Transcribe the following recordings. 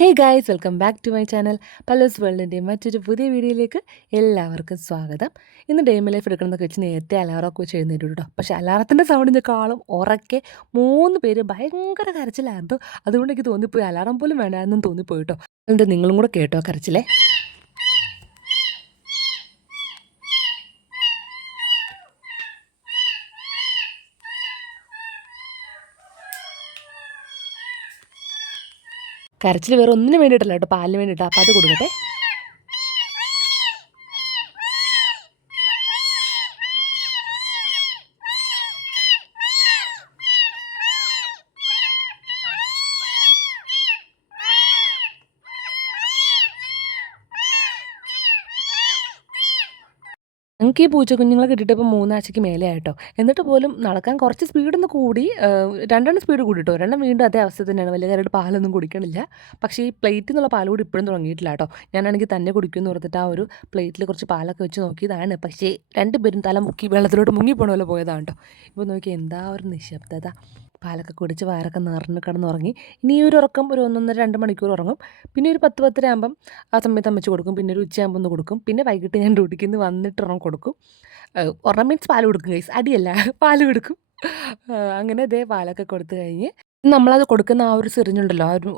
Hey guys welcome back to my channel പലസ് വേൾഡിന്റെ മറ്റൊരു പുതിയ വീഡിയോയിലേക്ക് എല്ലാവർക്കും സ്വാഗതം. ഇന്ന് ഡെയിമി ലൈഫ് എടുക്കണമെന്നൊക്കെ വെച്ച് നേരത്തെ അലാറമൊക്കെ വെച്ച് എഴുന്നേറ്റു കേട്ടോ പക്ഷേ അലാറത്തിന്റെ സൗണ്ടിനെക്കാളും ഉറക്കെ മൂന്ന് പേര് ഭയങ്കര കരച്ചിലായിരുന്നു. അതുകൊണ്ട് എനിക്ക് തോന്നിപ്പോയി അലാറം പോലും വേണ്ടായെന്നും തോന്നിപ്പോയി കേട്ടോ എന്നിട്ട് നിങ്ങളും കൂടെ കേട്ടോ കരച്ചിലേ? കരച്ചിൽ വേറെ ഒന്നിനും വേണ്ടിയിട്ടല്ല കേട്ടോ. പാലിന് വേണ്ടിയിട്ടാ അപ്പോൾ അത് കൊടുക്കട്ടെ. ഞങ്ങൾക്ക് ഈ പൂച്ചക്കുഞ്ഞുങ്ങളെ കിട്ടിയിട്ട് ഇപ്പോൾ മൂന്നാഴ്ചയ്ക്ക് മേലെ ആയിട്ടോ. എന്നിട്ട് പോലും നടക്കാൻ കുറച്ച് സ്പീഡൊന്ന് കൂടി രണ്ടെണ്ണം സ്പീഡ് കൂടിയിട്ടോ രണ്ടും വീണ്ടും അതേ അവസ്ഥ തന്നെയാണ്. വലിയ കാര്യമായിട്ട് പാലൊന്നും കുടിക്കണില്ല. പക്ഷേ ഈ പ്ലേറ്റിൽ നിന്നുള്ള പാൽ കൂടി ഇപ്പോഴും തുടങ്ങിയിട്ടില്ല കേട്ടോ. ഞാനാണെങ്കിൽ തന്നെ കുടിക്കുമെന്ന് ഓർത്തിട്ട് ആ ഒരു പ്ലേറ്റിൽ കുറച്ച് പാലൊക്കെ വെച്ച് നോക്കിയതാണ്. പക്ഷേ രണ്ടുപേരും തല മുക്കി വെള്ളത്തിലോട്ട് മുങ്ങി പോണ പോലെ പോയതാണ് കേട്ടോ. ഇപ്പോൾ നോക്കി എന്താ ഒരു നിശബ്ദത. പാലൊക്കെ കുടിച്ച് വയറൊക്കെ നിറഞ്ഞ് കിടന്നുറങ്ങി. ഇനി ഈ ഒരു ഉറക്കം ഒരു ഒന്നൊന്നര രണ്ട് മണിക്കൂർ ഉറങ്ങും. പിന്നെ ഒരു പത്ത് പത്തര ആകുമ്പം ആ സമയത്ത് അമ്മച്ച് കൊടുക്കും. പിന്നെ ഒരു ഉച്ചയാകുമ്പോൾ ഒന്ന് കൊടുക്കും. പിന്നെ വൈകിട്ട് ഞാൻ ഡ്യൂട്ടിക്ക് നിന്ന് വന്നിട്ട് ഉറങ്ങും കൊടുക്കും. ഉറങ്ങ മീൻസ് പാൽ കൊടുക്കും കൈസ് അടിയല്ല പാൽ കൊടുക്കും. അങ്ങനെ ഇതേ പാലൊക്കെ കൊടുത്തു കഴിഞ്ഞ് നമ്മളത് കൊടുക്കുന്ന ആ ഒരു സിറിഞ്ഞുണ്ടല്ലോ. ആ ഒരു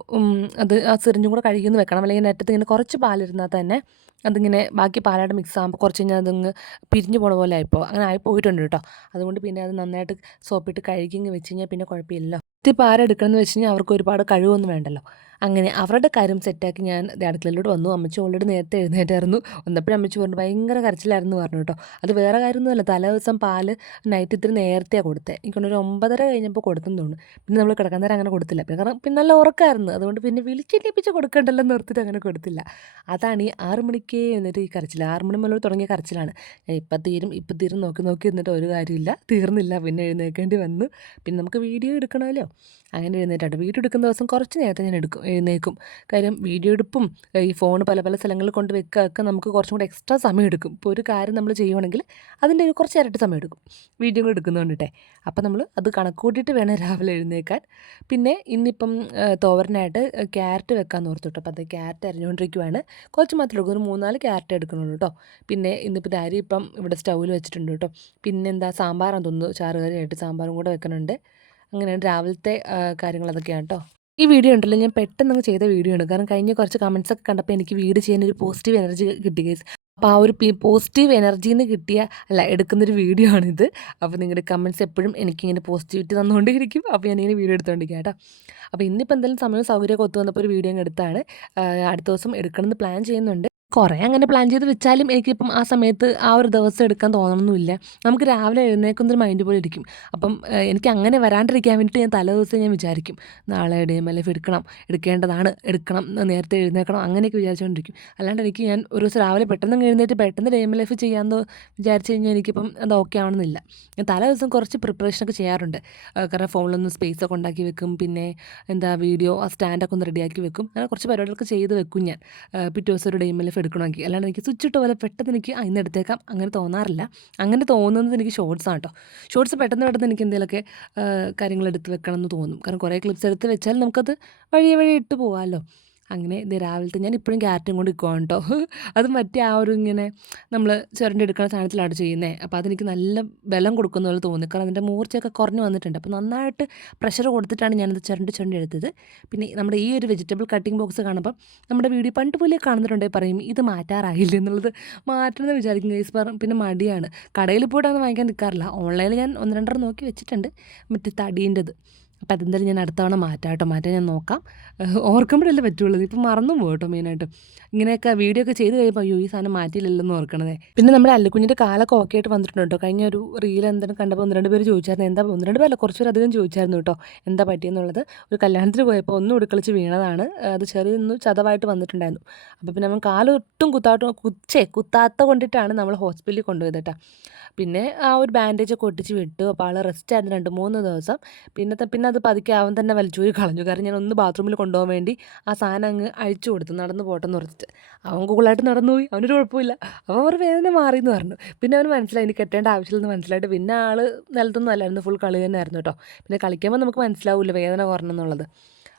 അത് ആ സിറിഞ്ഞും കൂടെ കഴുകിയെന്ന് വെക്കണം. അല്ലെങ്കിൽ നെറ്റത്ത് ഇങ്ങനെ കുറച്ച് പാലിരുന്നാൽ തന്നെ അതിങ്ങനെ ബാക്കി പാലായിട്ട് മിക്സ് ആകുമ്പോൾ കുറച്ച് കഴിഞ്ഞാൽ അതങ്ങ് പിരിഞ്ഞു പോണ പോലെ ആയിപ്പോൾ അങ്ങനെ ആയി പോയിട്ടുണ്ട് കേട്ടോ അതുകൊണ്ട് പിന്നെ അത് നന്നായിട്ട് സോപ്പിട്ട് കഴുകി വെച്ച് കഴിഞ്ഞാൽ പിന്നെ കുഴപ്പമില്ലല്ലോ. ഇത് എന്ന് വെച്ച് കഴിഞ്ഞാൽ അവർക്ക് ഒരുപാട് കഴിവൊന്നും വേണ്ടല്ലോ. അങ്ങനെ അവരുടെ കാര്യം സെറ്റാക്കി ഞാൻ അടുക്കളയിലോട്ട് വന്നു. അമ്മച്ചി ഓൾറെഡി നേരത്തെ എഴുന്നേറ്റായിരുന്നു. വന്നപ്പോഴും അമ്മച്ചി പറഞ്ഞു ഭയങ്കര കരച്ചിലായിരുന്നു പറഞ്ഞു കേട്ടോ. അത് വേറെ കാര്യമൊന്നുമല്ല. തലേ ദിവസം പാൽ നൈറ്റ് ഇത്തിരി നേരത്തെയാണ് കൊടുത്തത് എനിക്കൊണ്ടൊരു ഒമ്പതര കഴിഞ്ഞപ്പോൾ കൊടുത്തെന്ന് തോന്നുന്നു. പിന്നെ നമ്മൾ കിടക്കാൻ നേരം അങ്ങനെ കൊടുത്തില്ല. പിന്നെ കാരണം പിന്നെ നല്ല ഉറക്കമായിരുന്നു അതുകൊണ്ട് പിന്നെ വിളിച്ചെണ്ണിപ്പിച്ച് കൊടുക്കണ്ടല്ലോ എന്ന് ഓർത്തിട്ട് അങ്ങനെ കൊടുത്തില്ല. അതാണ് ഈ ആറ് മണിക്ക് എന്നിട്ട് ഈ കരച്ചിൽ ആറ് മണി മുതൽ തുടങ്ങിയ കരച്ചിലാണ്. ഞാൻ ഇപ്പം തീരും ഇപ്പം തീരും നോക്കി നോക്കി എന്നിട്ട് ഒരു കാര്യമില്ല. തീർന്നില്ല. പിന്നെ എഴുന്നേൽക്കേണ്ടി വന്നു. പിന്നെ നമുക്ക് വീഡിയോ എടുക്കണമല്ലോ. അങ്ങനെ എഴുന്നേറ്റാണ് വീഡിയോ എടുക്കുന്ന ദിവസം കുറച്ച് നേരത്തെ ഞാൻ എടുക്കും. എഴുന്നേൽക്കും. കാര്യം വീഡിയോ എടുപ്പും ഈ ഫോൺ പല പല സ്ഥലങ്ങളിൽ കൊണ്ട് വെക്കുക ഒക്കെ നമുക്ക് കുറച്ചും കൂടെ എക്സ്ട്രാ സമയം എടുക്കും. ഇപ്പോൾ ഒരു കാര്യം നമ്മൾ ചെയ്യുവാണെങ്കിൽ അതിന്റെ ഒരു കുറച്ച് ഇരട്ടി സമയം എടുക്കും. വീഡിയോ കൂടെ എടുക്കുന്നതുകൊണ്ടിട്ടേ അപ്പോൾ നമ്മൾ അത് കണക്ക് കൂട്ടിയിട്ട് വേണം രാവിലെ എഴുന്നേക്കാൻ പിന്നെ ഇന്നിപ്പം തോരനായിട്ട് ക്യാരറ്റ് വെക്കാൻ ഓർത്തു കേട്ടോ അപ്പോൾ അത് ക്യാരറ്റ് അരിഞ്ഞുകൊണ്ടിരിക്കുവാണ് കുറച്ച് മാത്രമേ എടുക്കും ഒരു മൂന്നാൽ ക്യാരറ്റ് എടുക്കണുള്ളൂ കേട്ടോ. പിന്നെ ഇന്നിപ്പോൾ ദാരി ഇപ്പം ഇവിടെ സ്റ്റൗവിൽ വെച്ചിട്ടുണ്ട് കേട്ടോ. പിന്നെ എന്താ സാമ്പാറാണ് തോന്നുന്നു. ചാറുകറിയായിട്ട് സാമ്പാറും കൂടെ വെക്കുന്നുണ്ട് അങ്ങനെയാണ് രാവിലത്തെ കാര്യങ്ങൾ അതൊക്കെയാണ് കേട്ടോ. ഈ വീഡിയോ ഉണ്ടല്ലോ ഞാൻ പെട്ടെന്ന് അങ്ങ് ചെയ്ത വീഡിയോ ആണ്. കാരണം കഴിഞ്ഞ കുറച്ച് കമൻസ് ഒക്കെ കണ്ടപ്പോൾ എനിക്ക് വീട് ചെയ്യാൻ ഒരു പോസിറ്റീവ് എനർജി കിട്ടി ഗൈസ് അപ്പോൾ ആ ഒരു പോസിറ്റീവ് എനർജിയിൽ നിന്ന് കിട്ടിയ അല്ല എടുക്കുന്നൊരു വീഡിയോ ആണിത്. അപ്പോൾ നിങ്ങളുടെ കമൻസ് എപ്പോഴും എനിക്കിങ്ങനെ പോസിറ്റിവിറ്റി തന്നുകൊണ്ടിരിക്കും അപ്പോൾ ഞാനിങ്ങനെ വീഡിയോ എടുത്തുകൊണ്ടിരിക്കുക കേട്ടോ. അപ്പോൾ ഇന്നിപ്പോൾ എന്തായാലും സമയം സൗകര്യമൊക്കെ ഒത്തു വന്നപ്പോൾ ഒരു വീഡിയോ എടുത്താണ്. അടുത്ത ദിവസം എടുക്കണമെന്ന് പ്ലാൻ ചെയ്യുന്നുണ്ട്. കുറേ അങ്ങനെ പ്ലാൻ ചെയ്ത് വെച്ചാലും എനിക്കിപ്പം ആ സമയത്ത് ആ ഒരു ദിവസം എടുക്കാൻ തോന്നണമെന്നില്ല നമുക്ക് രാവിലെ എഴുന്നേക്കുന്നൊരു മൈൻഡ് പോലെ ഇരിക്കും. അപ്പം എനിക്ക് അങ്ങനെ വരാണ്ടിരിക്കാൻ വേണ്ടിയിട്ട് ഞാൻ തലേ ദിവസം ഞാൻ വിചാരിക്കും. നാളെ ഡേം ലൈഫ് എടുക്കണം. എടുക്കേണ്ടതാണ്. എടുക്കണം. നേരത്തെ എഴുന്നേക്കണം അങ്ങനെയൊക്കെ വിചാരിച്ചുകൊണ്ടിരിക്കും അല്ലാണ്ട് എനിക്ക് ഞാൻ ഒരു ദിവസം രാവിലെ പെട്ടെന്ന് എഴുന്നേറ്റ് പെട്ടെന്ന് ഡേം ലൈഫ് ചെയ്യാമെന്ന് വിചാരിച്ചു കഴിഞ്ഞാൽ എനിക്കിപ്പം അത് ഓക്കെ ആവണമെന്നില്ല ഞാൻ തലേ ദിവസം കുറച്ച് പ്രിപ്പറേഷനൊക്കെ ചെയ്യാറുണ്ട്. കാരണം ഫോണിലൊന്ന് സ്പേസ് ഒക്കെ ഉണ്ടാക്കി വെക്കും. പിന്നെ എന്താ വീഡിയോ ആ സ്റ്റാൻഡൊക്കെ ഒന്ന് റെഡിയാക്കി വെക്കും. അങ്ങനെ കുറച്ച് പരിപാടികളൊക്കെ ചെയ്ത് വെക്കും ഞാൻ. പിറ്റേ ദിവസം ഒരു ഡേം ലൈഫ് എടുക്കണമെങ്കിൽ അല്ലാണ്ട് എനിക്ക് സ്വിച്ച് ഇട്ട പോലെ പെട്ടെന്ന് എനിക്ക് ആ, ഇന്ന് എടുത്തേക്കാം. അങ്ങനെ തോന്നാറില്ല. അങ്ങനെ തോന്നുന്നത് എനിക്ക് ഷോർട്സ് ആണ് കേട്ടോ ഷോർട്സ് പെട്ടെന്ന് പെട്ടെന്ന് എനിക്ക് എന്തെങ്കിലുമൊക്കെ കാര്യങ്ങൾ എടുത്ത് വെക്കണം എന്ന് തോന്നും. കാരണം കുറേ ക്ലിപ്സ് എടുത്ത് വെച്ചാൽ നമുക്കത് വഴിയെ വഴി ഇട്ട് പോകാമല്ലോ അങ്ങനെ ഇത് രാവിലത്തെ ഞാൻ ഇപ്പോഴും ക്യാരറ്റും കൊണ്ട് നിൽക്കുവാണ് കേട്ടോ അത് മറ്റേ ആ ഒരു ഇങ്ങനെ നമ്മൾ എടുക്കുന്ന സാധനത്തിലാണ് ചെയ്യുന്നത് അപ്പോൾ അതെനിക്ക് നല്ല ബലം കൊടുക്കുന്ന പോലെ തോന്നി. കാരണം അതിന്റെ മൂർച്ചയൊക്കെ കുറഞ്ഞു വന്നിട്ടുണ്ട്. അപ്പോൾ നന്നായിട്ട് പ്രഷർ കൊടുത്തിട്ടാണ് ഞാനത് ചുരണ്ടി ചുരണ്ടി എടുത്തത്. പിന്നെ നമ്മുടെ ഈ ഒരു വെജിറ്റബിൾ കട്ടിംഗ് ബോക്സ് കാണുമ്പോൾ നമ്മുടെ വീഡിയോ പണ്ട് പോലെ കാണുന്നുണ്ടെങ്കിൽ പറയും ഇത് മാറ്റാറായില്ല? എന്നുള്ളത് മാറ്റണമെന്ന് വിചാരിക്കും ഗൈസ് പറഞ്ഞു പിന്നെ മടിയാണ്. കടയിൽ പോയിട്ടാണ് വാങ്ങിക്കാൻ നിൽക്കാറില്ല ഓൺലൈനിൽ ഞാൻ ഒന്ന് രണ്ടെണ്ണം നോക്കി വെച്ചിട്ടുണ്ട്. മറ്റേ തടീന്റെത് അപ്പോൾ അതെന്തായാലും ഞാൻ അടുത്ത തവണ മാറ്റാം കേട്ടോ. മാറ്റാൻ ഞാൻ നോക്കാം. ഓർക്കുമ്പോഴല്ലേ പറ്റുള്ളൂ. ഇപ്പം മറന്നും പോകും കേട്ടോ മെയിനായിട്ട്. ഇങ്ങനെയൊക്കെ വീഡിയോ ഒക്കെ ചെയ്ത് കഴിയുമ്പോൾ അയ്യോ ഈ സാധനം മാറ്റിയില്ലല്ലോ ഓർക്കണതേ. പിന്നെ നമ്മുടെ അല്ലുക്കുഞ്ഞിന്റെ കാലൊക്കെ ഓക്കെ ആയിട്ട് വന്നിട്ടുണ്ട് കേട്ടോ. കഴിഞ്ഞ ഒരു റീൽ എന്തെങ്കിലും കണ്ടപ്പോൾ ഒന്ന് രണ്ട് പേര് ചോദിച്ചായിരുന്നു. എന്താ ഒന്ന് രണ്ട് പേരല്ല കുറച്ചൊരു അധികം ചോദിച്ചായിരുന്നു കേട്ടോ. എന്താ പറ്റിയെന്നുള്ളത്. ഒരു കല്യാണത്തിന് പോയപ്പോൾ ഒന്നും ഉടുക്കളിച്ച് വീണതാണ്. അത് ചെറിയൊന്ന് ചതവായിട്ട് വന്നിട്ടുണ്ടായിരുന്നു. അപ്പോൾ പിന്നെ നമ്മൾ കാലൊട്ടും കുത്താട്ടും കുച്ചേ കുത്താത്ത കൊണ്ടിട്ടാണ് നമ്മൾ ഹോസ്പിറ്റലിൽ കൊണ്ടുപോയത് കേട്ടോ. പിന്നെ ആ ഒരു ബാൻഡേജ് ഒക്കെ ഒട്ടിച്ച് വിട്ടു. അപ്പോൾ ആൾ റെസ്റ്റ് ആയിരുന്നു രണ്ട് മൂന്ന് ദിവസം. പിന്നത്തെ പിന്നെ അത് പതുക്കെ അവൻ തന്നെ വലിച്ചൂരി കളഞ്ഞു. കാരണം ഞാൻ ഒന്ന് ബാത്റൂമിൽ കൊണ്ടുപോകാൻ വേണ്ടി ആ സാധനം അങ്ങ് അഴിച്ചു കൊടുത്തു. നടന്നു പോട്ടെന്ന് പറഞ്ഞിട്ട്. അവൻ കൂളായിട്ട് നടന്നു പോയി അവനൊരു കുഴപ്പമില്ല അവൻ ഒരു വേദന മാറി എന്ന് പറഞ്ഞു. പിന്നെ അവൻ മനസ്സിലായി. എനിക്ക് കെട്ടേണ്ട ആവശ്യമില്ലെന്ന് മനസ്സിലായിട്ട് പിന്നെ ആൾ നിലത്തൊന്നും അല്ലായിരുന്നു. ഫുൾ കളി തന്നെ ആയിരുന്നു കേട്ടോ. പിന്നെ കളിക്കുമ്പോൾ നമുക്ക് മനസ്സിലാവില്ല വേദന കുറഞ്ഞെന്നുള്ളത്.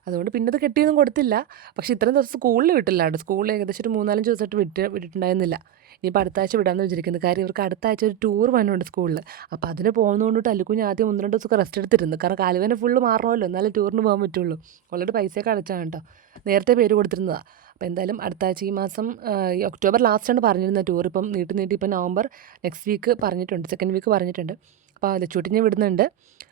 അതുകൊണ്ട് പിന്നെ അത് കെട്ടിയൊന്നും കൊടുത്തില്ല. പക്ഷേ ഇത്രയും ദിവസം സ്കൂളിൽ വിട്ടില്ല കേട്ടോ. സ്കൂളിൽ ഏകദേശം ഒരു മൂന്നാലഞ്ച് ദിവസമായിട്ട് വിട്ട് വിട്ടിട്ടുണ്ടായിരുന്നില്ല. ഇനിയിപ്പോൾ അടുത്ത ആഴ്ച വിടാമെന്ന് വിചാരിക്കുന്നത് കാര്യം ഇവർക്ക് അടുത്ത ആഴ്ച ഒരു ടൂർ വന്നുണ്ട് സ്കൂളിൽ. അപ്പോൾ അതിന് പോകുന്നതുകൊണ്ട് അല്ലുക്കുഞ്ഞ് ആദ്യം ഒന്ന് രണ്ട് ദിവസമൊക്കെ റെസ്റ്റ് എടുത്തിരുന്നു. കാരണം കാലുവേന ഫുള്ള് മാറണമല്ലോ. എന്നാലും ടൂറിന് പോകാൻ പറ്റുള്ളൂ. ഓൾറെഡി പൈസയൊക്കെ അടച്ചാണ് കേട്ടോ. നേരത്തെ പേര് കൊടുത്തിരുന്നതാണ് അപ്പോൾ എന്തായാലും അടുത്ത ആഴ്ച ഈ മാസം ഈ ഒക്ടോബർ ലാസ്റ്റാണ് പറഞ്ഞിരുന്നത് ടൂർ ഇപ്പം നീട്ടി നീട്ടി ഇപ്പം നവംബർ നെക്സ്റ്റ് വീക്ക് പറഞ്ഞിട്ടുണ്ട്. സെക്കൻഡ് വീക്ക് പറഞ്ഞിട്ടുണ്ട്. അപ്പോൾ ലച്ചൂട്ടിനെ വിടുന്നുണ്ട്.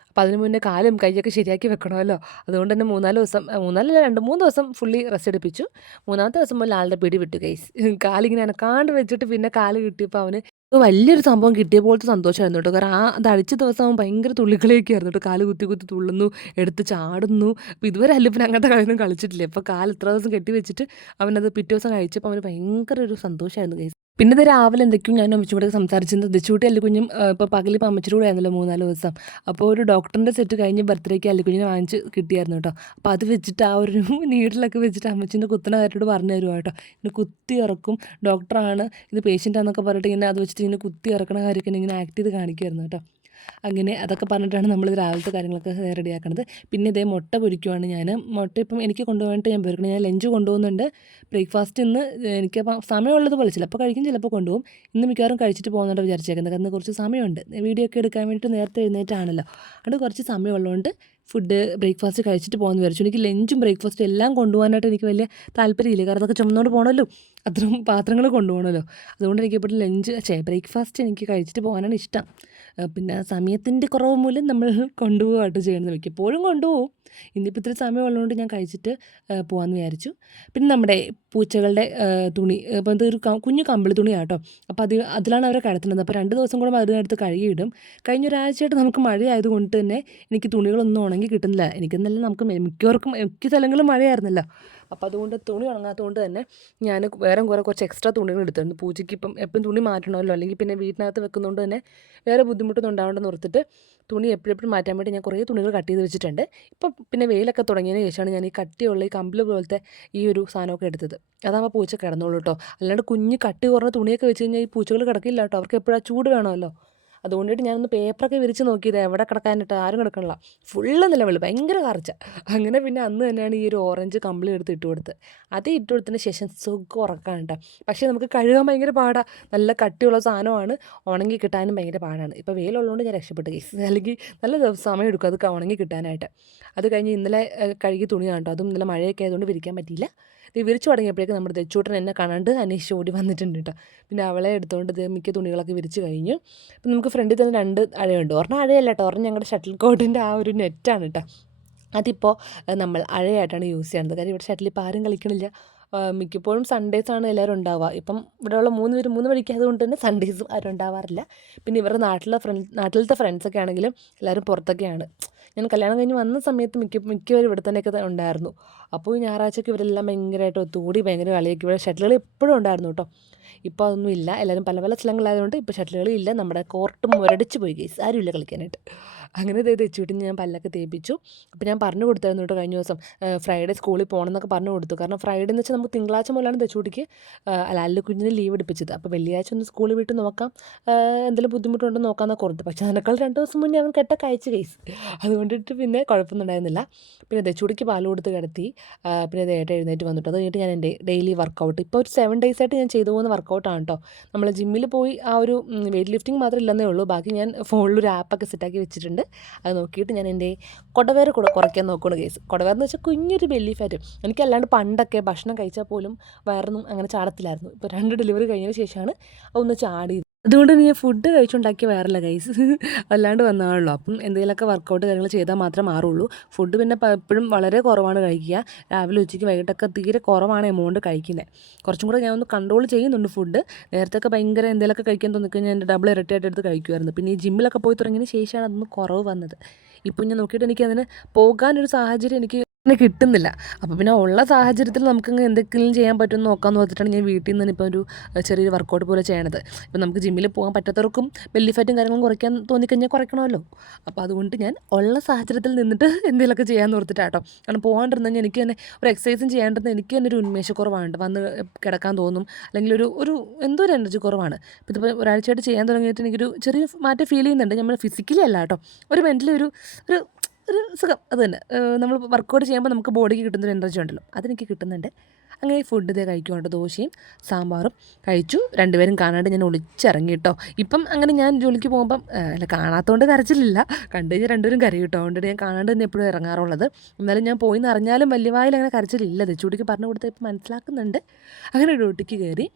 അപ്പോൾ അതിന് മുന്നേ കാലും കൈയൊക്കെ ശരിയാക്കി വെക്കണമല്ലോ. അതുകൊണ്ട് തന്നെ മൂന്നാൽ ദിവസം മൂന്നാലല്ല രണ്ട് മൂന്ന് ദിവസം ഫുള്ളി റെസ്റ്റ് എടുപ്പിച്ചു. മൂന്നാമത്തെ ദിവസം മുതൽ ആളുടെ പിടി വിട്ടു കൈസ് കാലിങ്ങനെ അനക്കാണ്ട് വെച്ചിട്ട് പിന്നെ കാൽ കിട്ടിയപ്പോൾ അവന് വലിയൊരു സംഭവം കിട്ടിയ പോലത്തെ സന്തോഷമായിരുന്നു കേട്ടോ. കാരണം ആ അത് അടിച്ച ദിവസം അവൻ ഭയങ്കര തുള്ളിക്കളിയൊക്കെ ആയിരുന്നു കേട്ടോ. കാൽ കുത്തി കുത്തി തുള്ളുന്നു എടുത്ത് ചാടുന്നു. അപ്പോൾ ഇതുവരെ അല്ലിപ്പിന് അങ്ങനത്തെ കളിയൊന്നും കളിച്ചിട്ടില്ല. അപ്പോൾ കാൽ ഇത്ര ദിവസം കെട്ടി വെച്ചിട്ട് അവനത് പിറ്റേ ദിവസം കഴിച്ചപ്പോൾ അവന് ഭയങ്കര ഒരു സന്തോഷമായിരുന്നു പിന്നെ ഇത് രാവിലെ എന്തൊക്കെയും ഞാൻ അമ്മച്ചിയോട് സംസാരിച്ചിരുന്നത് ദിച്ചൂട്ടി അല്ലിക്കുഞ്ഞും ഇപ്പോൾ പകൽ ഇപ്പോൾ അമ്മച്ചൂടെ ആയിരുന്നല്ലോ മൂന്നാൽ ദിവസം. അപ്പോൾ ഒരു ഡോക്ടറിന്റെ സെറ്റ് കഴിഞ്ഞ് ബർത്ത്ഡേക്ക് അല്ലിക്കുഞ്ഞിനെ വാങ്ങിച്ച് കിട്ടിയായിരുന്നു കേട്ടോ. അപ്പോൾ അത് വെച്ചിട്ട് ആ ഒരു നീഡിലൊക്കെ വെച്ചിട്ട് അമ്മച്ചിന്റെ കുത്തണ പറഞ്ഞു തരുവാ കേട്ടോ. ഇങ്ങനെ കുത്തി ഇറക്കും. ഡോക്ടറാണ് ഇത് പേഷ്യന്റാന്നൊക്കെ പറഞ്ഞിട്ട് ഇങ്ങനെ അത് വെച്ചിട്ട് ഇങ്ങനെ കുത്തി ഇറക്കണ കാര്യമൊക്കെ ഇങ്ങനെ ആക്ട് ചെയ്ത് കാണിക്കുമായിരുന്നു കേട്ടോ. അങ്ങനെ അതൊക്കെ പറഞ്ഞിട്ടാണ് നമ്മൾ രാവിലത്തെ കാര്യങ്ങളൊക്കെ റെഡിയാക്കണത്. പിന്നെ ഇതേ മുട്ട പൊരിക്കുവാണ് ഞാൻ മുട്ട ഇപ്പം എനിക്ക് കൊണ്ടുപോകാനായിട്ട് ഞാൻ പൊരിക്കണം. ഞാൻ ലഞ്ച് കൊണ്ടുപോകുന്നുണ്ട്. ബ്രേക്ക്ഫാസ്റ്റ് ഇന്ന് എനിക്ക് സമയമുള്ളത് പോലെ ചിലപ്പോൾ കഴിക്കും ചിലപ്പോൾ കൊണ്ടുപോകും. ഇന്ന് മിക്കവാറും കഴിച്ചിട്ട് പോകുന്നുണ്ട് വിചാരിച്ചേക്കുന്നത്. കാരണം കുറച്ച് സമയമുണ്ട്. വീഡിയോ ഒക്കെ എടുക്കാൻ വേണ്ടിയിട്ട് നേരത്തെ എഴുന്നേറ്റാണല്ലോ. അതുകൊണ്ട് കുറച്ച് സമയമുള്ളതുകൊണ്ട് ഫുഡ് ബ്രേക്ക്ഫാസ്റ്റ് കഴിച്ചിട്ട് പോകാമെന്ന് വിചാരിച്ചു. എനിക്ക് ലഞ്ചും ബ്രേക്ക്ഫാസ്റ്റും എല്ലാം കൊണ്ടുപോകാനായിട്ട് എനിക്ക് വലിയ താല്പര്യമില്ല. കാരണം അതൊക്കെ ചുമന്നുകൊണ്ട് പോകണമല്ലോ അത്രയും പാത്രങ്ങൾ കൊണ്ടുപോകണമല്ലോ. അതുകൊണ്ട് എനിക്ക് ഇപ്പോൾ ലഞ്ച് ചേ ബ്രേക്ക്ഫാസ്റ്റ് എനിക്ക് കഴിച്ചിട്ട് പോകാനാണ് ഇഷ്ടം. പിന്നെ സമയത്തിന്റെ കുറവ് മൂലം നമ്മൾ കൊണ്ടുപോകാട്ടോ ചെയ്യുന്നത് മിക്കപ്പോഴും കൊണ്ടുപോകും ഇന്നിപ്പോൾ ഇത്തിരി സമയമുള്ളതുകൊണ്ട് ഞാൻ കഴിച്ചിട്ട് പോകാമെന്ന് വിചാരിച്ചു. പിന്നെ നമ്മുടെ പൂച്ചകളുടെ തുണി അപ്പോൾ ക- കുഞ്ഞു കമ്പിളി തുണിയാട്ടോ. അപ്പോൾ അത് അതിലാണ് അവരെ കിടത്തുന്നത്. അപ്പോൾ രണ്ട് ദിവസം കൂടെ അതിനടുത്ത് കഴുകിയിടും. കഴിഞ്ഞ ഒരാഴ്ചയായിട്ട് നമുക്ക് മഴയായതുകൊണ്ട് തന്നെ എനിക്ക് തുണികളൊന്നും ഉണങ്ങി കിട്ടുന്നില്ല. എനിക്കെന്നല്ല നമുക്ക് മിക്കവർക്കും മിക്ക സ്ഥലങ്ങളും മഴയായിരുന്നല്ലോ. അപ്പോൾ അതുകൊണ്ട് തുണി ഉണങ്ങാത്തതുകൊണ്ട് തന്നെ ഞാൻ വേറെ കുറേ കുറച്ച് എക്സ്ട്രാ തുണികൾ എടുത്തിട്ടുണ്ട് പൂജയ്ക്ക് ഇപ്പം എപ്പോഴും തുണി മാറ്റണമല്ലോ അല്ലെങ്കിൽ പിന്നെ വീട്ടിനകത്ത് വെക്കുന്നതുകൊണ്ട് തന്നെ വേറെ ബുദ്ധിമുട്ടൊന്നും ഉണ്ടാവേണ്ടെന്ന് ഓർത്തിട്ട് തുണി എപ്പോഴെപ്പോഴും മാറ്റാൻ വേണ്ടി ഞാൻ കുറേ തുണികൾ കട്ട് ചെയ്ത് വെച്ചിട്ടുണ്ട്. ഇപ്പം പിന്നെ വെയിലൊക്കെ തുടങ്ങിയതിന് ശേഷമാണ് ഞാൻ ഈ കട്ടിയുള്ള ഈ കമ്പിൾ പോലത്തെ ഈ ഒരു സാധനമൊക്കെ എടുത്തത്. അതാകുമ്പോൾ പൂച്ച കിടന്നോളൂ കേട്ടോ അല്ലാണ്ട് കുഞ്ഞ് കട്ടി കുറഞ്ഞ തുണിയൊക്കെ വെച്ച് കഴിഞ്ഞാൽ ഈ പൂച്ചകൾ കിടക്കില്ല കേട്ടോ. അവർക്ക് എപ്പോഴാണ് ചൂട് വേണമല്ലോ. അതുകൊണ്ടിട്ട് ഞാനൊന്ന് പേപ്പറൊക്കെ വിരിച്ച് നോക്കിയത് എവിടെ കിടക്കാനിട്ട് ആരും കിടക്കണില്ല. ഫുള്ള് നിലവിളി ഭയങ്കര കറച്ച അങ്ങനെ പിന്നെ അന്ന് തന്നെയാണ് ഈ ഒരു ഓറഞ്ച് കമ്പിളി എടുത്ത് ഇട്ട് കൊടുത്ത് അത് ഇട്ട് കൊടുത്തതിന് ശേഷം സുഖം ഉറക്കാണ് കേട്ടോ പക്ഷേ നമുക്ക് കഴുകാൻ ഭയങ്കര പാടാണ് നല്ല കട്ടിയുള്ള സാധനമാണ്. ഉണങ്ങി കിട്ടാനും ഭയങ്കര പാടാണ്. ഇപ്പോൾ വെയിലുള്ളതുകൊണ്ട് ഞാൻ രക്ഷപ്പെട്ടു. കേസ് അല്ലെങ്കിൽ നല്ല സമയം എടുക്കും അത് ഉണങ്ങി കിട്ടാനായിട്ട്. അത് കഴിഞ്ഞ് ഇന്നലെ കഴുകി തുണിയാണ് കേട്ടോ അതും ഇന്നലെ മഴയൊക്കെ ആയതുകൊണ്ട് വിരിക്കാൻ പറ്റിയില്ല. ഇത് വിരിച്ചു തുടങ്ങിയപ്പോഴേക്കും നമ്മുടെ തെച്ചൂട്ടൻ എന്നെ കണ്ടു അന്വേഷിച്ച് ഓടി വന്നിട്ടുണ്ട് കേട്ടോ. പിന്നെ അവളെ എടുത്തുകൊണ്ട് ഇത് മിക്ക തുണികളൊക്കെ വിരിച്ച് കഴിഞ്ഞു. അപ്പം നമുക്ക് ഫ്രണ്ടിൽ തന്നെ രണ്ട് അഴയുണ്ട്. ഒരെണ്ണം അഴയല്ല കേട്ടോ. ഒരെണ്ണം ഞങ്ങളുടെ ഷട്ടിൽ കോട്ടിന്റെ ആ ഒരു നെറ്റാണ് കേട്ടോ. അതിപ്പോൾ നമ്മൾ അഴയായിട്ടാണ് യൂസ് ചെയ്യുന്നത്. കാര്യം ഇവിടെ ഷട്ടിൽ ഇപ്പോൾ ആരും കളിക്കണില്ല. മിക്കപ്പോഴും മിക്കപ്പോഴും ആണ് എല്ലാവരും ഉണ്ടാവുക. ഇപ്പം ഇവിടെയുള്ള മൂന്ന് പേര് മൂന്ന് മണിക്ക് അതുകൊണ്ട് തന്നെ സൺഡേസും ആരും ഉണ്ടാവാറില്ല. പിന്നെ ഇവരുടെ നാട്ടിലെ ഫ്രണ്ട് നാട്ടിലത്തെ ഫ്രണ്ട്സൊക്കെ ആണെങ്കിലും എല്ലാവരും പുറത്തൊക്കെയാണ്. ഞാൻ കല്യാണം കഴിഞ്ഞ് വന്ന സമയത്ത് മിക്ക മിക്കവരും ഇവിടെ തന്നെയൊക്കെ ഉണ്ടായിരുന്നു. അപ്പോൾ ഞായറാഴ്ചയ്ക്ക് ഇവരെല്ലാം ഭയങ്കരമായിട്ട് ഒത്തുകൂടി ഭയങ്കര കളിയൊക്കെ. ഇവിടെ ഷട്ടിലുകൾ എപ്പോഴും ഉണ്ടായിരുന്നു കേട്ടോ. ഇപ്പോൾ അതൊന്നും ഇല്ല. എല്ലാവരും പല പല സ്ഥലങ്ങളായതുകൊണ്ട് ഇപ്പോൾ ഷട്ടിലുകളില്ല. നമ്മുടെ കോർട്ടും മുരടിച്ച് പോയി കേസ് ആരുമില്ല കളിക്കാനായിട്ട്. അങ്ങനെ ഇത് തെച്ചുവിട്ട് ഞാൻ പല്ലൊക്കെ തേപ്പിച്ചു. അപ്പോൾ ഞാൻ പറഞ്ഞു കൊടുത്തായിരുന്നു കേട്ടോ കഴിഞ്ഞ ദിവസം ഫ്രൈഡേ സ്കൂളിൽ പോകണം എന്നൊക്കെ പറഞ്ഞു കൊടുത്തു. കാരണം ഫ്രൈഡേ എന്ന് വെച്ചാൽ നമുക്ക് തിങ്കളാഴ്ച മുതലാണ് തെച്ചുവിട്ടിക്ക് അല്ല അല്ല കുഞ്ഞിന് ലീവ് എടുപ്പിച്ചത്. അപ്പോൾ വെള്ളിയാഴ്ച ഒന്ന് സ്കൂളിൽ വിട്ട് നോക്കാം എന്തെങ്കിലും ബുദ്ധിമുട്ടുണ്ടോ നോക്കാമെന്നൊക്കെ ഓർത്തു പക്ഷേ അതിനേക്കാൾ രണ്ട് ദിവസം മുന്നേ അവൻ കെട്ട കഴിച്ച് കേസ്. അതുകൊണ്ടിട്ട് പിന്നെ കുഴപ്പമൊന്നുണ്ടായിരുന്നില്ല. പിന്നെ തെച്ചുവിടിക്ക് പാൽ കൊടുത്ത് കിടത്തി പിന്നെ ഏട്ട എഴുന്നേറ്റ് വന്നിട്ട് അത് കഴിഞ്ഞിട്ട് ഞാൻ എന്റെ ഡെയിലി വർക്കൗട്ട്. ഇപ്പോൾ ഒരു സെവൻ ഡേയ്സ് ആയിട്ട് ഞാൻ ചെയ്തു പോകുന്ന വർക്കൗട്ടാണ് കേട്ടോ. നമ്മൾ ജിമ്മിൽ പോയി ആ ഒരു വെയിറ്റ് ലിഫ്റ്റിംഗ് മാത്രം ഇല്ലെന്നേ ഉള്ളൂ. ബാക്കി ഞാൻ ഫോണിൽ ഒരു ആപ്പൊക്കെ സെറ്റാക്കി വെച്ചിട്ടുണ്ട്. അത് നോക്കിയിട്ട് ഞാൻ എന്റെ കൊടവേര കൂടെ കുറയ്ക്കാൻ നോക്കുകയാണ് കേസ് കുടവേർ എന്ന് വെച്ചാൽ കുഞ്ഞൊരു ബെല്ലി ഫാറ്റ് എനിക്കല്ലാണ്ട് പണ്ടൊക്കെ ഭക്ഷണം കഴിച്ചാൽ പോലും വയറൊന്നും അങ്ങനെ ചാടത്തില്ലായിരുന്നു. ഇപ്പോൾ രണ്ട് ഡെലിവറി കഴിഞ്ഞതിന് ശേഷമാണ് അതൊന്ന് ചാടിയത്. അതുകൊണ്ട് ഞാൻ ഫുഡ് കഴിച്ചുണ്ടാക്കിയ വയറില്ല ഗൈസ് അല്ലാണ്ട് വന്നതാണല്ലോ അപ്പം എന്തെങ്കിലുമൊക്കെ വർക്കൗട്ട് കാര്യങ്ങൾ ചെയ്താൽ മാത്രമേ മാറുള്ളൂ. ഫുഡ് പിന്നെ എപ്പോഴും വളരെ കുറവാണ് കഴിക്കുക. രാവിലെ ഉച്ചയ്ക്ക് വൈകിട്ടൊക്കെ തീരെ കുറവാണ് എമൗണ്ട് കഴിക്കുന്നത് കുറച്ചും കൂടെ ഞാൻ ഒന്ന് കൺട്രോൾ ചെയ്യുന്നുണ്ട് ഫുഡ് നേരത്തെ ഒക്കെ ഭയങ്കര എന്തെങ്കിലുമൊക്കെ കഴിക്കാൻ തോന്നിക്കഴിഞ്ഞാൽ എന്റെ ഡബിൾ ഇരട്ടിയായിട്ട് എടുത്ത് കഴിക്കുമായിരുന്നു പിന്നെ ഈ ജിമ്മിലൊക്കെ പോയി തുടങ്ങിയതിന് ശേഷമാണ് അതൊന്ന് കുറവ് വന്നത്. ഇപ്പം ഞാൻ നോക്കിയിട്ട് എനിക്ക് അതിന് പോകാനൊരു സാഹചര്യം എനിക്ക് അങ്ങനെ കിട്ടുന്നില്ല. അപ്പോൾ പിന്നെ ഉള്ള സാഹചര്യത്തിൽ നമുക്ക് എന്തെങ്കിലും ചെയ്യാൻ പറ്റുമെന്ന് നോക്കാമെന്ന് ഓർത്തിട്ടാണ് ഞാൻ വീട്ടിൽ നിന്ന് ഇപ്പോൾ ഒരു ചെറിയൊരു വർക്കൗട്ട് പോലെ ചെയ്യണത്. ഇപ്പം നമുക്ക് ജിമ്മിൽ പോകാൻ പറ്റാത്തവർക്കും ബെല്ലി ഫാറ്റും കാര്യങ്ങളും കുറയ്ക്കാൻ തോന്നിക്കഴിഞ്ഞാൽ കുറയ്ക്കണമല്ലോ. അപ്പോൾ അതുകൊണ്ട് ഞാൻ ഉള്ള സാഹചര്യത്തിൽ നിന്നിട്ട് എന്തെങ്കിലുമൊക്കെ ചെയ്യാൻ ഓർത്തിട്ടാട്ടോ കാരണം പോകാണ്ടിരുന്നെങ്കിൽ എനിക്ക് തന്നെ ഒരു എക്സസൈസും ചെയ്യാണ്ടിരുന്ന എനിക്ക് തന്നെ ഒരു ഉന്മേഷക്കുറവാണ് വന്ന് കിടക്കാൻ തോന്നും. അല്ലെങ്കിൽ ഒരു ഒരു എന്തോ ഒരു എനർജി കുറവാണ്. ഇപ്പോൾ ഇതിപ്പോൾ ഒരാഴ്ചയായിട്ട് ചെയ്യാൻ തുടങ്ങിയിട്ട് എനിക്കൊരു ചെറിയ മാറ്റം ഫീൽ ചെയ്യുന്നുണ്ട്. നമ്മൾ ഫിസിക്കലി അല്ല കേട്ടോ ഒരു മെന്റലി ഒരു ഒരു ഒരു സുഖം. അത് തന്നെ. നമ്മൾ വർക്കൗട്ട് ചെയ്യുമ്പോൾ നമുക്ക് ബോഡിക്ക് കിട്ടുന്നൊരു എനർജി ഉണ്ടല്ലോ. അതെനിക്ക് കിട്ടുന്നുണ്ട്. അങ്ങനെ ഫുഡ് ഇതേ കഴിക്കുകൊണ്ട് ദോശയും സാമ്പാറും കഴിച്ചു. രണ്ടുപേരും കാണാണ്ട് ഞാൻ ഒളിച്ചിറങ്ങി കേട്ടോ ഇപ്പം അങ്ങനെ ഞാൻ ജോലിക്ക് പോകുമ്പം അല്ല കാണാത്തതുകൊണ്ട് കരച്ചിലില്ല. കണ്ടു കഴിഞ്ഞാൽ രണ്ടുപേരും കരയും കേട്ടോ അതുകൊണ്ട് ഞാൻ കാണാണ്ട് തന്നെ എപ്പോഴും ഇറങ്ങാറുള്ളത്. എന്നാലും ഞാൻ പോയി എന്ന് അറിഞ്ഞാലും വലിയ വായിൽ അങ്ങനെ കരച്ചിലില്ല. ചൂടിക്ക് പറഞ്ഞു കൊടുത്ത് ഇപ്പം മനസ്സിലാക്കുന്നുണ്ട്. അങ്ങനെ ഡ്യൂട്ടിക്ക് കയറി.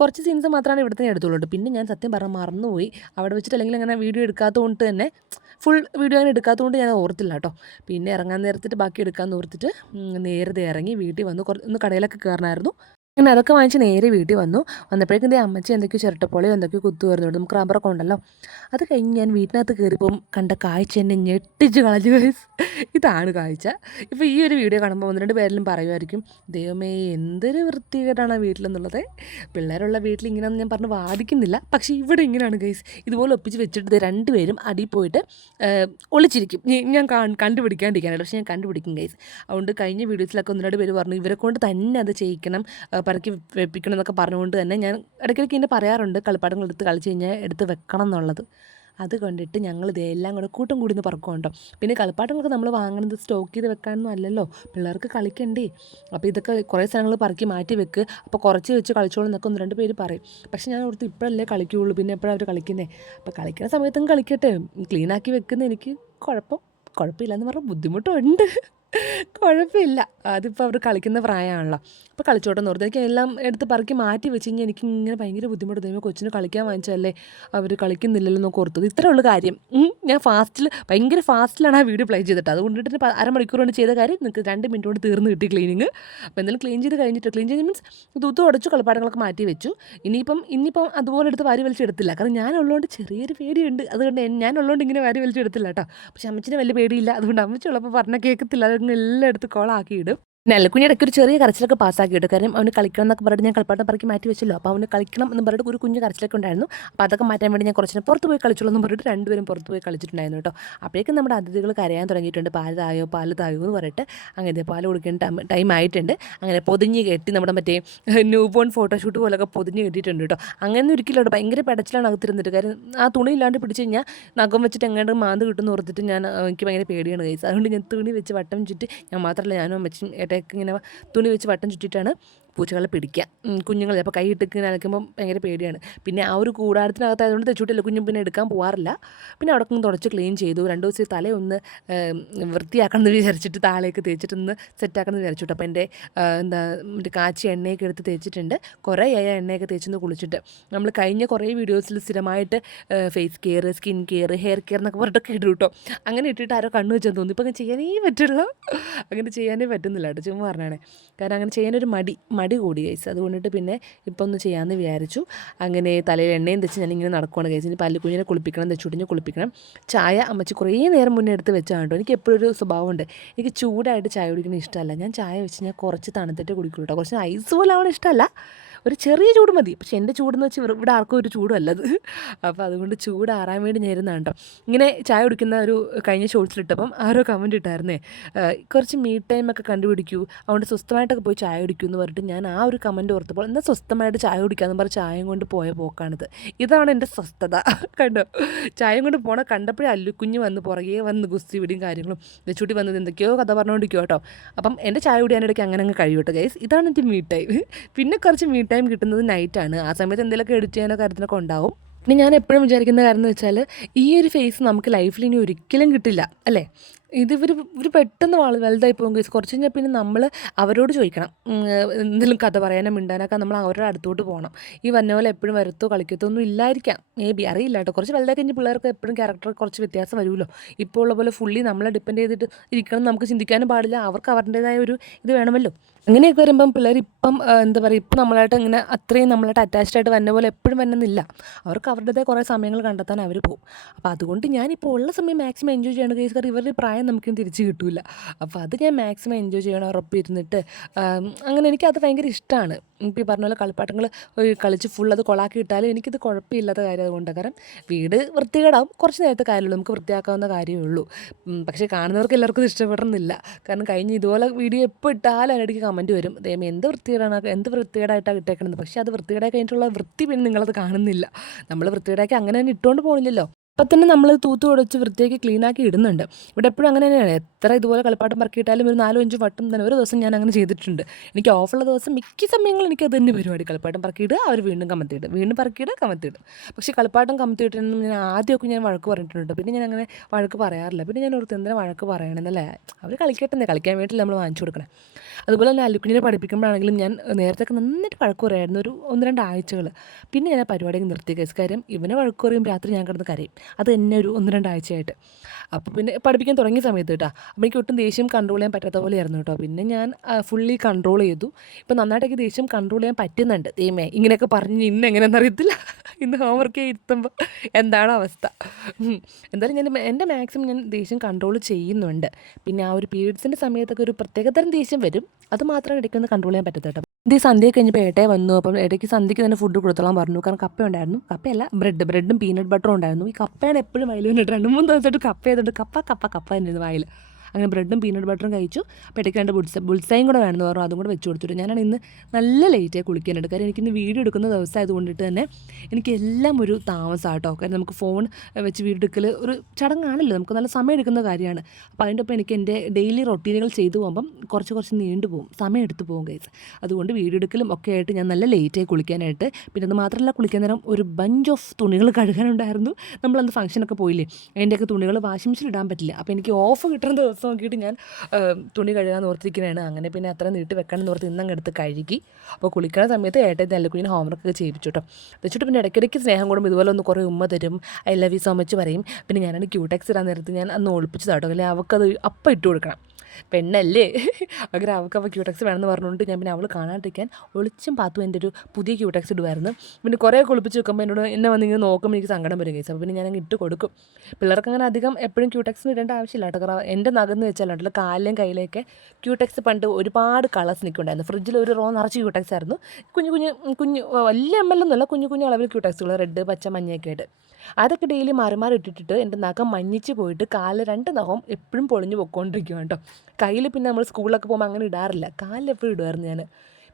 കുറച്ച് സീൻസ് മാത്രമാണ് ഇവിടെ തന്നെ എടുത്തുള്ളൂ കേട്ടോ. പിന്നെ ഞാൻ സത്യം പറഞ്ഞാൽ മറന്നുപോയി. അവിടെ വെച്ചിട്ട് അല്ലെങ്കിൽ അങ്ങനെ വീഡിയോ എടുക്കാത്തതുകൊണ്ട് തന്നെ ഫുൾ വീഡിയോ അങ്ങനെ എടുക്കാത്തതുകൊണ്ട് ഞാൻ ഓർത്തില്ല കേട്ടോ പിന്നെ ഇറങ്ങാൻ നേരത്തിട്ട് ബാക്കി എടുക്കാമെന്ന് ഓർത്തിട്ട് നേരത്തെ ഇറങ്ങി വീട്ടിൽ വന്ന് കുറച്ച് ഒന്ന് കടയിലൊക്കെ കയറണമായിരുന്നു അങ്ങനെ അതൊക്കെ വാങ്ങിച്ച് നേരെ വീട്ടിൽ വന്നു. വന്നപ്പോഴേക്കും ദേ അമ്മച്ചി എന്തൊക്കെയോ ചിരട്ടപ്പോളിയോ എന്തൊക്കെയോ കുത്തു വരുന്നു. നമുക്ക് റബ്ബറൊക്കെ ഉണ്ടല്ലോ. അത് കഴിഞ്ഞ് ഞാൻ വീട്ടിനകത്ത് കയറിയപ്പം കണ്ട കാഴ്ച എന്നെ ഞെട്ടിച്ച് കളഞ്ഞു guys. ഇതാണ് കാഴ്ച. ഇപ്പോൾ ഈ ഒരു വീഡിയോ കാണുമ്പോൾ ഒന്ന് രണ്ട് പേരിലും പറയുമായിരിക്കും ദൈവമേ എന്തൊരു വൃത്തികേടാണ് വീട്ടിലെന്നുള്ളത്. പിള്ളേരുള്ള വീട്ടിൽ ഇങ്ങനെയൊന്നും ഞാൻ പറഞ്ഞ് വാദിക്കുന്നില്ല. പക്ഷേ ഇവിടെ ഇങ്ങനെയാണ് ഗൈസ് ഇതുപോലെ ഒപ്പിച്ച് വെച്ചിട്ട് രണ്ടുപേരും അടിയിൽ പോയിട്ട് ഒളിച്ചിരിക്കും. ഞാൻ കാ- കണ്ടുപിടിക്കാണ്ടിരിക്കാനായിട്ട്. പക്ഷേ ഞാൻ കണ്ടുപിടിക്കും ഗൈസ് അതുകൊണ്ട് കഴിഞ്ഞ വീഡിയോസിലൊക്കെ ഒന്ന് രണ്ട് പേര് പറഞ്ഞു ഇവരെ കൊണ്ട് തന്നെ അത് ചെയ്യിക്കണം. പറക്കി വെപ്പിക്കണം എന്നൊക്കെ പറഞ്ഞുകൊണ്ട് തന്നെ ഞാൻ ഇടയ്ക്കിടയ്ക്ക് ഇതിന്റെ പറയാറുണ്ട് കളിപ്പാട്ടങ്ങൾ എടുത്ത് കളിച്ച് കഴിഞ്ഞാൽ എടുത്ത് വെക്കണം എന്നുള്ളത്. അത് കണ്ടിട്ട് ഞങ്ങൾ ഇതെല്ലാം കൂടെ കൂട്ടം കൂടി നിന്ന് പറക്കുണ്ടോ പിന്നെ കളിപ്പാട്ടങ്ങളൊക്കെ നമ്മൾ വാങ്ങുന്നത് സ്റ്റോക്ക് ചെയ്ത് വെക്കാനൊന്നും അല്ലല്ലോ. പിള്ളേർക്ക് കളിക്കണ്ടേ. അപ്പോൾ ഇതൊക്കെ കുറേ സ്ഥലങ്ങൾ പറക്കി മാറ്റി വെക്ക്. അപ്പോൾ കുറച്ച് വെച്ച് കളിച്ചോളൂ എന്നൊക്കെ ഒന്ന് രണ്ട് പേര് പറയും. പക്ഷേ ഞാൻ ഓർത്ത് ഇപ്പോഴല്ലേ കളിക്കുകയുള്ളൂ. പിന്നെ എപ്പോഴാണ് അവർ കളിക്കുന്നത് അപ്പോൾ കളിക്കുന്ന സമയത്തും കളിക്കട്ടെ. ക്ലീനാക്കി വെക്കുന്ന എനിക്ക് കുഴപ്പം കുഴപ്പമില്ല എന്ന് പറഞ്ഞാൽ ബുദ്ധിമുട്ടുണ്ട്. കുഴപ്പമില്ല. അതിപ്പോൾ അവർ കളിക്കുന്ന പ്രായമാണല്ലോ അപ്പോൾ കളിച്ചോട്ടെ എന്ന് എല്ലാം എടുത്ത് പറക്കി മാറ്റി വെച്ച് കഴിഞ്ഞാൽ എനിക്ക് ഇങ്ങനെ ഭയങ്കര ബുദ്ധിമുട്ട് ദൈവം കൊച്ചിന് കളിക്കാൻ വാങ്ങിച്ചല്ലേ അവർ കളിക്കുന്നില്ലല്ലോ എന്നൊക്കെ ഓർത്തത് ഇത്രേ ഉള്ളൂ കാര്യം. ഞാൻ ഫാസ്റ്റിൽ ഭയങ്കര ഫാസ്റ്റിലാണ് ആ വീഡിയോ പ്ലേ ചെയ്തിട്ട്. അതുകൊണ്ടിട്ട് അരമണിക്കൂർ കൊണ്ട് ചെയ്ത കാര്യം നിങ്ങൾക്ക് രണ്ട് മിനിറ്റ് കൊണ്ട് തീർന്ന് കിട്ടി ക്ലീനിങ്. അപ്പോൾ എന്തായാലും ക്ലീൻ ചെയ്ത് കഴിഞ്ഞിട്ട് ക്ലീൻ ചെയ്ത് മീൻസ് തൂത്ത് ഉടച്ചു കളിപ്പാടങ്ങളൊക്കെ മാറ്റി വെച്ചു. ഇനിയിപ്പം ഇനിയിപ്പം അതുപോലെ എടുത്ത് വാരി വലിച്ചെടുത്തില്ല കാരണം ഞാനുള്ളതുകൊണ്ട് ചെറിയൊരു പേടിയുണ്ട്. അതുകൊണ്ട് ഞാനുള്ളതുകൊണ്ട് ഇങ്ങനെ വാരി വലിച്ചെടുത്തില്ല കേട്ടോ. പക്ഷെ അമ്മച്ചിന് വലിയ പേടിയില്ല. അതുകൊണ്ട് അമ്മച്ചുള്ളപ്പോൾ പറഞ്ഞാൽ കേൾക്കത്തില്ല എടുത്ത് കോളാക്കിയിടും നെല്ലക്കുഞ്ഞി ഇടയ്ക്ക് ഒരു ചെറിയ കരച്ചിലൊക്കെ പാസ്സാക്കി ഇട്ടു കാരണം അവന് കളിക്കണം എന്നൊക്കെ പറഞ്ഞിട്ട് ഞാൻ കളിപ്പാട്ടം പറക്കി മാറ്റി വെച്ചല്ലോ. അപ്പോൾ അവന് കളിക്കണം എന്ന് പറഞ്ഞിട്ട് ഒരു കുഞ്ഞു കരച്ചിലൊക്കെ ഉണ്ടായിരുന്നു. അപ്പോൾ അതൊക്കെ മാറ്റാൻ വേണ്ടി ഞാൻ കുറച്ചിന് പുറത്ത് പോയി കളിച്ചോളൂ എന്ന് പറഞ്ഞിട്ട് രണ്ടുപേരും പുറത്ത് പോയി കളിച്ചിട്ടുണ്ടായിരുന്നു കേട്ടോ. അപ്പോഴേക്കും നമ്മുടെ അതിഥികൾ കരയാൻ തുടങ്ങിയിട്ടുണ്ട്. പാൽ തായോ പാൽ തായോ എന്ന് പറഞ്ഞിട്ട്. അങ്ങനെ പാൽ കൊടുക്കേണ്ട ടൈം- ആയിട്ടുണ്ട്. അങ്ങനെ പൊതിഞ്ഞ് കെട്ടി നമ്മുടെ മറ്റേ ന്യൂ ബോൺ ഫോട്ടോഷൂട്ട് പോലൊക്കെ പൊതിഞ്ഞ് കെട്ടിയിട്ടുണ്ട് കേട്ടോ. അങ്ങനെ ഒരിക്കലും കേട്ടോ. ഭയങ്കര പെടച്ചിലാണ് അകത്തിരുന്നിട്ട്. കാര്യം ആ തുണി ഇല്ലാണ്ട് പിടിച്ച് കഴിഞ്ഞാൽ നഖം വെച്ചിട്ട് എങ്ങാണ്ട് മാന്ത് കിട്ടുമെന്ന് ഓർത്തിട്ട് ഞാൻ എനിക്ക് ഭയങ്കര പേടിയാണ് കൈസ് അതുകൊണ്ട് ഞാൻ തുണി വെച്ച് വട്ടം ചുറ്റി ഞാൻ മാത്രമല്ല ഞാനും അമ്മച്ചും ഏട്ടയൊക്കെ ഇങ്ങനെ തുണി വെച്ച് വട്ടം ചുറ്റിയിട്ടാണ് പൂച്ചകളെ പിടിക്കുക കുഞ്ഞുങ്ങൾ അപ്പോൾ കൈ ഇട്ട് അലക്കുമ്പോൾ ഭയങ്കര പേടിയാണ്. പിന്നെ ആ ഒരു കൂടാരത്തിനകത്തായതുകൊണ്ട് തെച്ചൂട്ടില്ല കുഞ്ഞും പിന്നെ എടുക്കാൻ പോകാറില്ല പിന്നെ അവിടെ തുടച്ച് ക്ലീൻ ചെയ്തു. രണ്ട് ദിവസം തലയൊന്ന് വൃത്തിയാക്കണം എന്ന് വിചാരിച്ചിട്ട് താളേക്ക് തേച്ചിട്ടൊന്ന് സെറ്റാക്കണം എന്ന് വിചാരിച്ചു അപ്പോൾ എന്റെ എന്താ മറ്റേ കാച്ചി എണ്ണയൊക്കെ എടുത്ത് തേച്ചിട്ടുണ്ട്. കുറേ ആയ എണ്ണയൊക്കെ തേച്ചൊന്ന് കുളിച്ചിട്ട്. നമ്മൾ കഴിഞ്ഞ കുറേ വീഡിയോസിൽ സ്ഥിരമായിട്ട് face care skin care hair care എന്നൊക്കെ പറഞ്ഞിട്ടൊക്കെ ഇടും കേട്ടോ അങ്ങനെ ഇട്ടിട്ട് ആരോ കണ്ണു വെച്ചാൽ തോന്നി ഇപ്പം അങ്ങനെ ചെയ്യാനേ പറ്റുള്ളൂ. അങ്ങനെ ചെയ്യാനേ പറ്റുന്നില്ല കേട്ടോ ചുമ്മാ പറഞ്ഞാണ്. കാരണം അങ്ങനെ ചെയ്യാനൊരു മടി മടി കൂടി കഴിച്ചു അതുകൊണ്ടിട്ട് പിന്നെ ഇപ്പം ഒന്ന് ചെയ്യാമെന്ന് വിചാരിച്ചു. അങ്ങനെ തലയിൽ എണ്ണയും തെച്ച് ഞാനിങ്ങനെ നടക്കുവാണ് കഴിച്ചു ഇനി പല്ലുകുഞ്ഞിനെ കുളിപ്പിക്കണം തെച്ചുടിഞ്ഞ് കുളിപ്പിക്കണം. ചായ അമ്മച്ചി കുറേ നേരം മുന്നേ എടുത്ത് വെച്ചാണ് കേട്ടോ. എനിക്ക് എപ്പോഴും ഒരു സ്വഭാവമുണ്ട്. എനിക്ക് ചൂടായിട്ട് ചായ കുടിക്കുന്നത് ഇഷ്ടമല്ല. ഞാൻ ചായ വെച്ച് ഞാൻ കുറച്ച് തണുത്തിട്ട് കുടിക്കുള്ളൂ കേട്ടോ. കുറച്ച് ഐസ് പോലെ ആവണ ഇഷ്ടമല്ല. ഒരു ചെറിയ ചൂട് മതി. പക്ഷെ എന്റെ ചൂടെന്ന് വെച്ചാൽ ഇവിടെ ആർക്കും ഒരു ചൂടും അല്ലത് അപ്പോൾ അതുകൊണ്ട് ചൂടാറാൻ വേണ്ടി ഞാൻ ഇരുന്നാണ് കേട്ടോ ഇങ്ങനെ ചായ കുടിക്കുന്ന ഒരു കഴിഞ്ഞ ഷോർട്സിലിട്ടപ്പം ആരോ കമന്റ് ഇട്ടായിരുന്നേ. കുറച്ച് മീ ടൈം ഒക്കെ കണ്ടുപിടിക്കൂ. അതുകൊണ്ട് സ്വസ്ഥമായിട്ടൊക്കെ പോയി ചായ കുടിക്കൂ എന്ന് പറഞ്ഞിട്ട് ഞാൻ ആ ഒരു കമന്റ് ഓർത്തപ്പോൾ എന്നാൽ സ്വസ്ഥമായിട്ട് ചായ കുടിക്കാമെന്ന് പറഞ്ഞ് ചായയും കൊണ്ട് പോയ പോക്കാണിത്. ഇതാണ് എന്റെ സ്വസ്ഥത. കണ്ടോ? ചായയും കൊണ്ട് പോണ കണ്ടപ്പോഴേ അല്ലുക്കുഞ്ഞ് വന്ന് പുറകെ വന്ന് ഗുസ്തി പിടിയും കാര്യങ്ങളും. ചുട്ടി വന്നത് എന്തൊക്കെയോ കഥ പറഞ്ഞുകൊണ്ടിരിക്കും കേട്ടോ. അപ്പം എന്റെ ചായ കുടിയാനിടയ്ക്ക് അങ്ങനെ അങ്ങ് കഴിയും കേട്ടോ ഗൈസ് ഇതാണ് എന്റെ മീ ടൈം പിന്നെ കുറച്ച് മീ ടൈം കിട്ടുന്നത് നൈറ്റ് ആണ്. ആ സമയത്ത് എന്തെങ്കിലുമൊക്കെ എഡിറ്റ് ചെയ്യാനോ കാര്യത്തിനൊക്കെ ഉണ്ടാവും. പിന്നെ ഞാൻ എപ്പോഴും വിചാരിക്കുന്ന കാര്യം എന്ന് വെച്ചാൽ ഈ ഒരു ഫേസ് നമുക്ക് ലൈഫിൽ ഇനി ഒരിക്കലും കിട്ടില്ല അല്ലേ? ഇത് ഇവർ ഇവർ പെട്ടെന്ന് വള വലുതായി പോകും കേസ് കുറച്ച് കഴിഞ്ഞാൽ പിന്നെ നമ്മൾ അവരോട് ചോദിക്കണം. എന്തെങ്കിലും കഥ പറയാനോ മിണ്ടാനൊക്കെ നമ്മൾ അവരുടെ അടുത്തോട്ട് പോകണം ഈ വന്ന പോലെ എപ്പോഴും വരത്തോ കളിക്കത്തോ ഒന്നും ഇല്ലായിരിക്കാം. മേ ബി അറിയില്ല കേട്ടോ. കുറച്ച് വലുതായി കഴിഞ്ഞ് പിള്ളേർക്ക് എപ്പോഴും ക്യാരക്ടർ കുറച്ച് വ്യത്യാസം വരുമല്ലോ. ഇപ്പോൾ ഉള്ള പോലെ ഫുള്ളി നമ്മളെ ഡിപ്പെൻഡ് ചെയ്തിട്ട് ഇരിക്കണം നമുക്ക് ചിന്തിക്കാനും പാടില്ല. അവർക്ക് അവരുടേതായ ഒരു ഇത് വേണമല്ലോ. അങ്ങനെയൊക്കെ വരുമ്പം പിള്ളേർ ഇപ്പം എന്താ പറയുക ഇപ്പം നമ്മളായിട്ട് ഇങ്ങനെ അത്രയും നമ്മളായിട്ട് അറ്റാച്ച്ഡ് ആയിട്ട് വന്ന പോലെ എപ്പോഴും വന്നെന്നില്ല അവർക്ക് അവരുടേതായ കുറേ സമയങ്ങൾ കണ്ടെത്താൻ അവർ പോകും. അപ്പോൾ അതുകൊണ്ട് ഞാനിപ്പോൾ ഉള്ള സമയം മാക്സിമം എൻജോയ് ചെയ്യണം കേസ് കാരണം ഇവരുടെ പ്രായം നമുക്കും തിരിച്ച് കിട്ടില്ല അപ്പോൾ അത് ഞാൻ മാക്സിമം എൻജോയ് ചെയ്യണം ഉറപ്പിരുന്നിട്ട്. അങ്ങനെ എനിക്കത് ഭയങ്കര ഇഷ്ടമാണ് ഇപ്പോൾ ഈ പറഞ്ഞ പോലെ കളിപ്പാട്ടങ്ങൾ ഒരു കളിച്ച് ഫുൾ അത് കൊളാക്കി ഇട്ടാലും എനിക്കിത് കുഴപ്പമില്ലാത്ത കാര്യം അതുകൊണ്ട്. കാരണം വീട് വൃത്തികേടാവും. കുറച്ച് നേരത്തെ കാര്യമുള്ളൂ. നമുക്ക് വൃത്തിയാക്കാവുന്ന കാര്യമേ ഉള്ളൂ. പക്ഷേ കാണുന്നവർക്ക് എല്ലാവർക്കും ഇഷ്ടപ്പെടണമെന്നില്ല കാരണം കഴിഞ്ഞ ഇതുപോലെ വീഡിയോ എപ്പോൾ ഇട്ടാലും അതിനിടയ്ക്ക് കമന്റ് വരും. ദൈവം എന്ത് വൃത്തികേടാണ്? എന്ത് വൃത്തികേടായിട്ടാണ് ഇട്ടേക്കണത്? പക്ഷേ അത് വൃത്തികേടായി കഴിഞ്ഞിട്ടുള്ള വൃത്തി പിന്നെ നിങ്ങളത് കാണുന്നില്ല. നമ്മൾ വൃത്തികേടാക്കി അങ്ങനെ തന്നെ ഇട്ടുകൊണ്ട് പോകുന്നില്ലല്ലോ അപ്പം തന്നെ നമ്മൾ തൂത്ത് തുടച്ച് വൃത്തിയാക്കി ക്ലീനാക്കി ഇടുന്നുണ്ട്. ഇവിടെ എപ്പോഴും അങ്ങനെ തന്നെയാണ്. എത്ര ഇതുപോലെ കളിപ്പാട്ടം പറക്കിയിട്ടാലും ഒരു നാലോ അഞ്ചോ വട്ടം തന്നെ ഒരു ദിവസം ഞാൻ അങ്ങനെ ചെയ്തിട്ടുണ്ട്. എനിക്ക് ഓഫുള്ള ദിവസം മിക്ക സമയങ്ങളിൽ എനിക്ക് അത് തന്നെ പരിപാടി. കളിപ്പാട്ടം പറക്കിയിടുക അവർ വീണ്ടും കമത്തിയിട്ട് വീണ്ടും പറക്കിയിടുക കമത്തിയിടും പക്ഷേ കളിപ്പാട്ടം കമത്തിയിട്ടെന്നും ഞാൻ ആദ്യമൊക്കെ ഞാൻ വഴക്ക് പറഞ്ഞിട്ടുണ്ട് പിന്നെ ഞാൻ അങ്ങനെ വഴക്ക് പറയാറില്ല. പിന്നെ ഞാൻ ഓർത്ത് എന്തിനാ വഴക്ക് പറയണമെന്നല്ലേ അവർ കളിക്കട്ടെ കളിക്കാൻ വേണ്ടി നമ്മൾ വാങ്ങിച്ചു കൊടുക്കണം. അതുപോലെ തന്നെ അലുക്കുഞ്ഞിനെ പഠിപ്പിക്കുമ്പോഴാണെങ്കിലും ഞാൻ നേരത്തെ നന്നായിട്ട് വഴക്ക് പറയായിരുന്നു. ഒരു ഒന്ന് രണ്ട് ആഴ്ചകൾ പിന്നെ ഞാൻ ആ പരിപാടിയൊക്കെ നിർത്തി കേസ് കാര്യം ഇവനെ വഴക്ക് പറയും രാത്രി ഞാൻ കിടന്ന് കരയും. അത് തന്നെ ഒരു ഒന്ന് രണ്ടാഴ്ചയായിട്ട്. അപ്പോൾ പിന്നെ പഠിപ്പിക്കാൻ തുടങ്ങിയ സമയത്ത് കേട്ടോ. അപ്പോൾ എനിക്ക് ഒട്ടും ദേഷ്യം കൺട്രോൾ ചെയ്യാൻ പറ്റാത്ത പോലെ ആയിരുന്നു കേട്ടോ. പിന്നെ ഞാൻ ഫുള്ളി കൺട്രോൾ ചെയ്തു. ഇപ്പോൾ നന്നായിട്ടൊക്കെ ദേഷ്യം കൺട്രോൾ ചെയ്യാൻ പറ്റുന്നുണ്ട്. ദൈമേ ഇങ്ങനെയൊക്കെ പറഞ്ഞ് ഇന്ന് എങ്ങനെയാണെന്ന് അറിയത്തില്ല. ഇന്ന് ഹോംവർക്ക് ഇരുത്തുമ്പോൾ എന്താണ് അവസ്ഥ. എന്തായാലും ഞാൻ എന്റെ മാക്സിമം ഞാൻ ദേഷ്യം കൺട്രോൾ ചെയ്യുന്നുണ്ട്. പിന്നെ ആ ഒരു പീരീഡ്സിന്റെ സമയത്തൊക്കെ ഒരു പ്രത്യേകതരം ദേഷ്യം വരും. അത് മാത്രമേ ഇടയ്ക്കൊന്ന് കൺട്രോൾ ചെയ്യാൻ പറ്റത്തു കേട്ടോ. ഇത് സന്ധ്യ കഴിഞ്ഞപ്പോൾ ഏട്ടയെ വന്നു. അപ്പം ഇടയ്ക്ക് സന്ധ്യയ്ക്ക് തന്നെ ഫുഡ് കൊടുത്തോളാൻ പറഞ്ഞു. കാരണം കപ്പ ഉണ്ടായിരുന്നു കപ്പയല്ല ബ്രെഡ് ബ്രെഡും പീനട്ട് ബട്ടറും ഉണ്ടായിരുന്നു. ഈ കപ്പയാണ് എപ്പോഴും വയലിൽ കണ്ടിട്ട് രണ്ട് മൂന്ന് ദിവസമായിട്ട് കപ്പ ചെയ്തിട്ട് കപ്പ കപ്പ കപ്പ തന്നെയായിരുന്നു വായിൽ അങ്ങനെ ബ്രെഡും പീനട്ട് ബട്ടറും കഴിച്ചു. അപ്പോൾ ഇടയ്ക്ക് രണ്ട് ബുൾസ ബുൾസയും കൂടെ വേണമെന്ന് പറഞ്ഞു. അതും കൂടെ വെച്ച് കൊടുത്തിട്ട്. ഞാനാണ് ഇന്ന് നല്ല ലേറ്റായി കുളിക്കാനായിട്ട് കാര്യം എനിക്കിന്ന് വീഡിയോ എടുക്കുന്ന ദിവസം ആയതുകൊണ്ടിട്ട് തന്നെ എനിക്ക് എല്ലാം ഒരു താമസമാട്ടോ കാരണം നമുക്ക് ഫോൺ വെച്ച് വീഡിയോ എടുക്കൽ ഒരു ചടങ്ങാണല്ലോ. നമുക്ക് നല്ല സമയം എടുക്കുന്ന കാര്യമാണ്. അപ്പോൾ അതിന്റെ ഒപ്പം എനിക്ക് എന്റെ ഡെയിലി റൊട്ടീനുകൾ ചെയ്തു പോകുമ്പം കുറച്ച് കുറച്ച് നീണ്ടു പോകും. സമയം എടുത്ത് പോകും ഗൈസ് അതുകൊണ്ട് വീഡിയോ എടുക്കലും ഒക്കെ ആയിട്ട് ഞാൻ നല്ല ലേറ്റായി കുളിക്കാനായിട്ട്. പിന്നെ അത് മാത്രമല്ല കുളിക്കാൻ നേരം ഒരു ബഞ്ച് ഓഫ് തുണികൾ കഴുകാനുണ്ടായിരുന്നു. നമ്മളന്ന് ഫംഗ്ഷനൊക്കെ പോയില്ലേ? അതിന്റെയൊക്കെ തുണികൾ വാഷിംഗ് മെഷീൻ ഇടാൻ പറ്റില്ല. അപ്പോൾ എനിക്ക് ഓഫ് കിട്ടുന്ന ദിവസം നോക്കിയിട്ട് ഞാൻ തുണി കഴുകാൻ ഓർത്തിരിക്കുന്നതാണ്. അങ്ങനെ പിന്നെ അത്ര നീട്ടി വെക്കണം ഓർത്ത് ഇന്നങ്ങ് എടുത്ത് കഴുകി. അപ്പോൾ കുളിക്കുന്ന സമയത്ത് ഏട്ടൻ നല്ല കുഞ്ഞിന് ഹോംവർക്ക് ഒക്കെ ചെയ്യിപ്പിച്ചു കേട്ടോ വെച്ചിട്ട് പിന്നെ ഇടയ്ക്കിടയ്ക്ക് സ്നേഹം കൂടും ഇതുപോലെ ഒന്ന് കുറേ ഉമ്മ തരും. I love you so much പറയും. പിന്നെ ഞാനാണ് ക്യൂടെക്സ് ഇടാൻ നേരത്ത് ഞാൻ അന്ന് ഒളിപ്പിച്ചതാട്ടോ അല്ലെങ്കിൽ അവൾക്കത് അപ്പം ഇട്ട് കൊടുക്കണം. പെണ്ണല്ലേ? അങ്ങനെ അവൾക്ക് അവൾ ക്യൂടെക്സ് വേണമെന്ന് പറഞ്ഞുകൊണ്ട് ഞാൻ പിന്നെ അവൾ കാണാണ്ടിരിക്കാൻ ഒളിച്ചും പാത്തു എന്റെ ഒരു പുതിയ ക്യൂടെക്സ് ഇടുമായിരുന്നു പിന്നെ കുറേ കുളിപ്പിച്ച് വെക്കുമ്പോൾ എന്നോട് എന്നെ വന്ന് ഇങ്ങനെ നോക്കുമ്പോൾ എനിക്ക് സങ്കടം വരും കേസ് അപ്പോൾ പിന്നെ ഞാൻ അങ്ങ് ഇട്ട് കൊടുക്കും. പിള്ളേർക്ക് അങ്ങനെ അധികം എപ്പോഴും ക്യൂടെക്സ് ഇടേണ്ട ആവശ്യമില്ല കേട്ടോ. കാരണം എന്റെ നഗന്ന് വെച്ചാലുണ്ടല്ലോ കാലിലും കയ്യിലേക്ക് ക്യൂടെക്സ് പണ്ട് ഒരുപാട് കളേഴ്സ് നിൽക്കുന്നുണ്ടായിരുന്നു ഫ്രിഡ്ജിൽ ഒരു റോ നിറച്ച് ക്യൂടെക്സ് ആയിരുന്നു. കുഞ്ഞു കുഞ്ഞു കുഞ്ഞു വലിയ എം എൽ കുഞ്ഞു കുഞ്ഞു അളവിൽ ക്യൂടെക്സുകൾ റെഡ് പച്ച മഞ്ഞയൊക്കെ ആയിട്ട്. അതൊക്കെ ഡെയിലി മാറി മാറി ഇട്ടിട്ടിട്ട് എന്റെ നഖം മഞ്ഞിച്ച് പോയിട്ട് കാലിൽ രണ്ട് നഖം എപ്പോഴും പൊളിഞ്ഞു പൊക്കോണ്ടിരിക്കും കേട്ടോ കയ്യിൽ പിന്നെ നമ്മൾ സ്കൂളിലൊക്കെ പോകുമ്പോൾ അങ്ങനെ ഇടാറില്ല. കാലിൽ എപ്പോഴും ഇടുമായിരുന്നു ഞാൻ